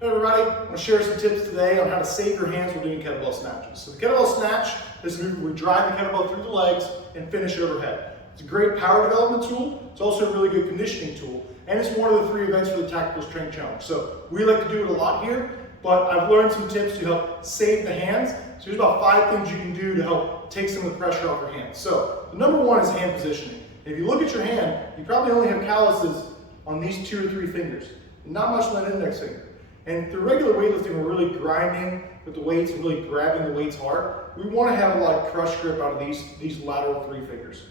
Hey everybody, I'm going to share some tips today on how to save your hands while doing kettlebell snatches. So the kettlebell snatch is a move where we drive the kettlebell through the legs and finish it overhead. It's a great power development tool. It's also a really good conditioning tool. And it's one of the 3 events for the Tactical Strength Challenge. So we like to do it a lot here, but I've learned some tips to help save the hands. So there's about 5 things you can do to help take some of the pressure off your hands. So the number 1 is hand positioning. If you look at your hand, you probably only have calluses on these 2 or 3 fingers, not much on that index finger. And through regular weightlifting, we're really grinding with the weights and really grabbing the weights hard. We want to have a lot of crush grip out of these lateral 3 fingers.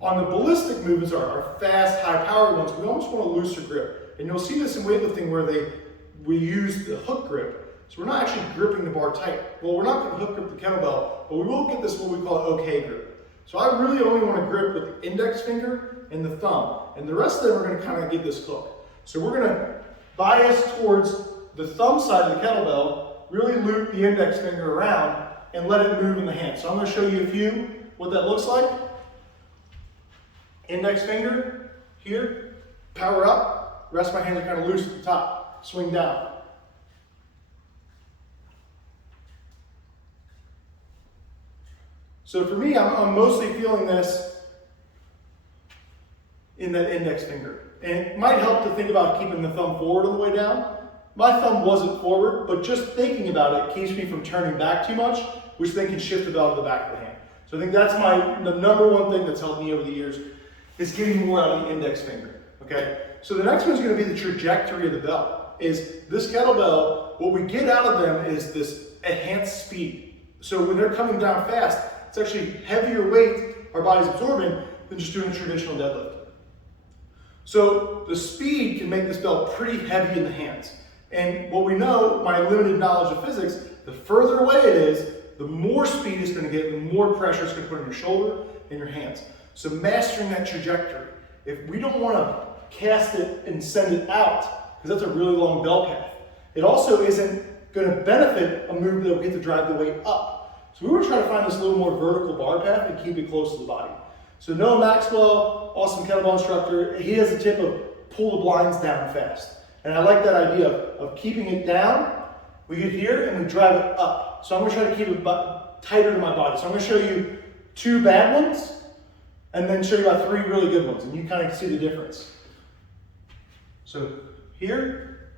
On the ballistic movements, our fast, high power ones, we almost want a looser grip. And you'll see this in weightlifting where we use the hook grip. So we're not actually gripping the bar tight. Well, we're not going to hook grip the kettlebell, but we will get this what we call an okay grip. So I really only want to grip with the index finger and the thumb. And the rest of them are going to kind of get this hook. So we're going to bias towards the thumb side of the kettlebell, really loop the index finger around and let it move in the hand. So I'm going to show you a few what that looks like. Index finger here, power up, rest of my hands are kind of loose at the top, swing down. So for me, I'm mostly feeling this in that index finger. And it might help to think about keeping the thumb forward on the way down. My thumb wasn't forward, but just thinking about it keeps me from turning back too much, which then can shift the bell to the back of the hand. So I think that's the number 1 thing that's helped me over the years, is getting more out of the index finger, okay? So the next one is going to be the trajectory of the bell. Is this kettlebell, what we get out of them is this enhanced speed. So when they're coming down fast, it's actually heavier weight our body's absorbing than just doing a traditional deadlift. So the speed can make this bell pretty heavy in the hands. And what we know, my limited knowledge of physics, the further away it is, the more speed it's going to get, the more pressure it's going to put on your shoulder and your hands. So mastering that trajectory. If we don't want to cast it and send it out, because that's a really long bell path, it also isn't going to benefit a move that we get to drive the weight up. So we were trying to find this little more vertical bar path and keep it close to the body. So Noah Maxwell, awesome kettlebell instructor, he has a tip of pull the blinds down fast. And I like that idea of keeping it down. We get here and we drive it up. So I'm going to try to keep it tighter to my body. So I'm going to show you 2 bad ones and then show you about 3 really good ones. And you kind of see the difference. So here.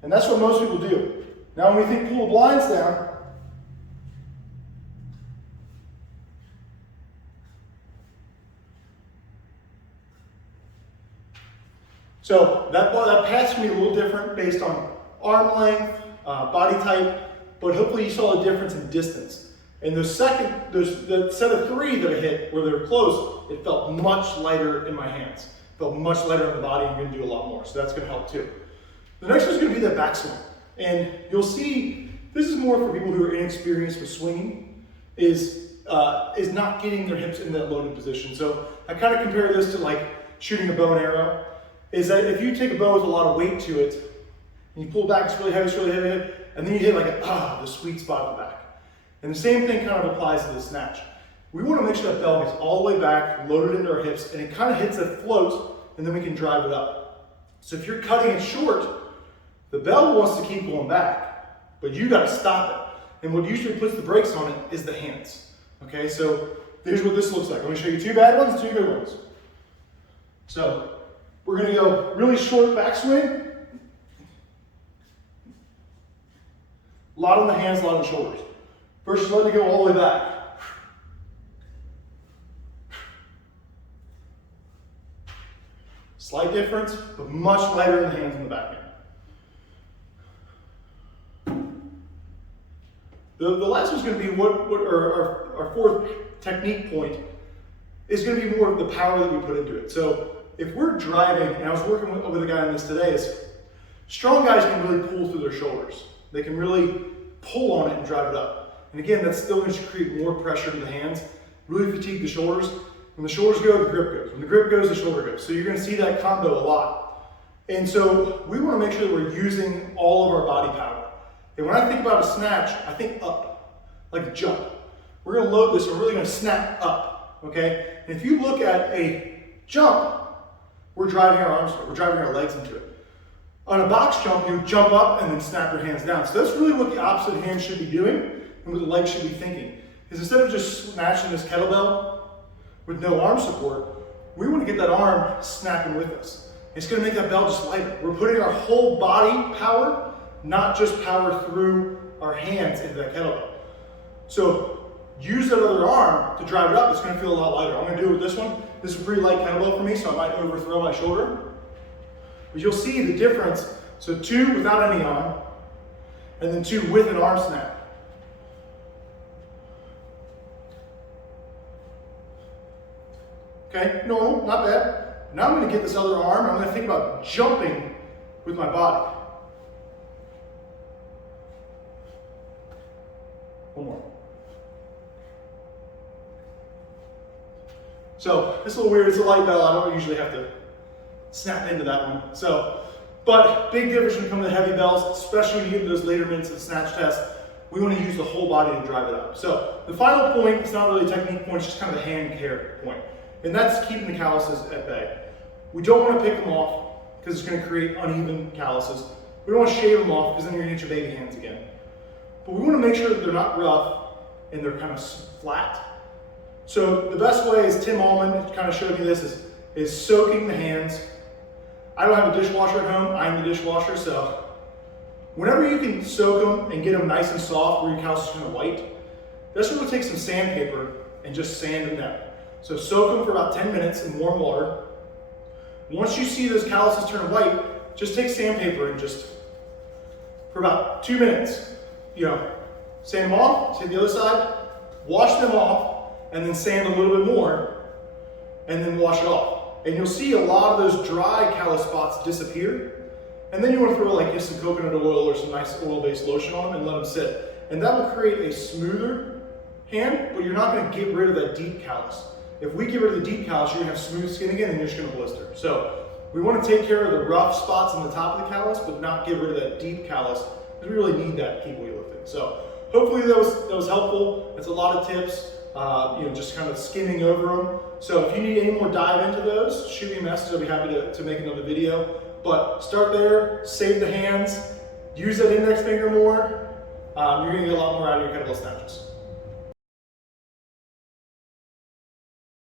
And that's what most people do. Now when we think pull the blinds down, so that path's going to be a little different based on arm length, body type, but hopefully you saw a difference in distance. And the set of 3 that I hit where they were close, it felt much lighter in my hands. It felt much lighter on the body. I'm going to do a lot more, so that's going to help too. The next one's going to be the backswing. And you'll see, this is more for people who are inexperienced with swinging, is not getting their hips in that loaded position. So I kind of compare this to like shooting a bow and arrow. Is that if you take a bow with a lot of weight to it, and you pull back, it's really heavy, and then you hit like the sweet spot at the back. And the same thing kind of applies to the snatch. We want to make sure that bell gets all the way back, loaded into our hips, and it kind of hits that float, and then we can drive it up. So if you're cutting it short, the bell wants to keep going back, but you got to stop it. And what usually puts the brakes on it is the hands. Okay, so here's what this looks like. I'm going to show you 2 bad ones, 2 good ones. So we're going to go really short backswing. A lot on the hands, a lot on the shoulders. First, just let it go all the way back. Slight difference, but much lighter in the hands and the back end. The last one's going to be our 4th technique point is going to be more of the power that we put into it. So if we're driving, and I was working with a guy on this today, is strong guys can really pull through their shoulders. They can really pull on it and drive it up. And again, that's still going to create more pressure in the hands, really fatigue the shoulders. When the shoulders go, the grip goes. When the grip goes, the shoulder goes. So you're going to see that combo a lot. And so we want to make sure that we're using all of our body power. And when I think about a snatch, I think up, like a jump. We're going to load this, and we're really going to snap up, okay? And if you look at a jump, we're driving our arms, we're driving our legs into it. On a box jump, you jump up and then snap your hands down. So that's really what the opposite hand should be doing and what the legs should be thinking. Is instead of just snatching this kettlebell with no arm support, we want to get that arm snapping with us. It's going to make that bell just lighter. We're putting our whole body power, not just power through our hands into that kettlebell. So use that other arm to drive it up. It's going to feel a lot lighter. I'm going to do it with this one. This is a pretty light kettlebell for me, so I might overthrow my shoulder. But you'll see the difference. So 2 without any arm, and then 2 with an arm snap. Okay, normal, not bad. Now I'm going to get this other arm, and I'm going to think about jumping with my body. One more. So, this is a little weird, it's a light bell, I don't usually have to snap into that one. So, but big difference when it comes to heavy bells, especially when you get into those later minutes of the snatch test. We want to use the whole body to drive it up. So, the final point, it's not really a technique point, it's just kind of a hand care point. And that's keeping the calluses at bay. We don't want to pick them off because it's going to create uneven calluses. We don't want to shave them off because then you're going to get your baby hands again. But we want to make sure that they're not rough and they're kind of flat. So the best way, as Tim Allman kind of showed me this, is soaking the hands. I don't have a dishwasher at home, I'm the dishwasher, so whenever you can soak them and get them nice and soft where your calluses are kind of white, that's where we'll take some sandpaper and just sand them down. So soak them for about 10 minutes in warm water. Once you see those calluses turn white, just take sandpaper and just, for about 2 minutes, sand them off, take the other side, wash them off, and then sand a little bit more, and then wash it off. And you'll see a lot of those dry callus spots disappear. And then you want to throw like some coconut oil or some nice oil-based lotion on them and let them sit. And that will create a smoother hand, but you're not going to get rid of that deep callus. If we get rid of the deep callus, you're going to have smooth skin again and you're just going to blister. So we want to take care of the rough spots on the top of the callus, but not get rid of that deep callus, because we really need that to keep weightlifting. So hopefully that was helpful. It's a lot of tips, just kind of skimming over them. So if you need any more dive into those, shoot me a message. I'll be happy to make another video. But start there, save the hands, use that index finger more. You're going to get a lot more out of your kettlebell snatches.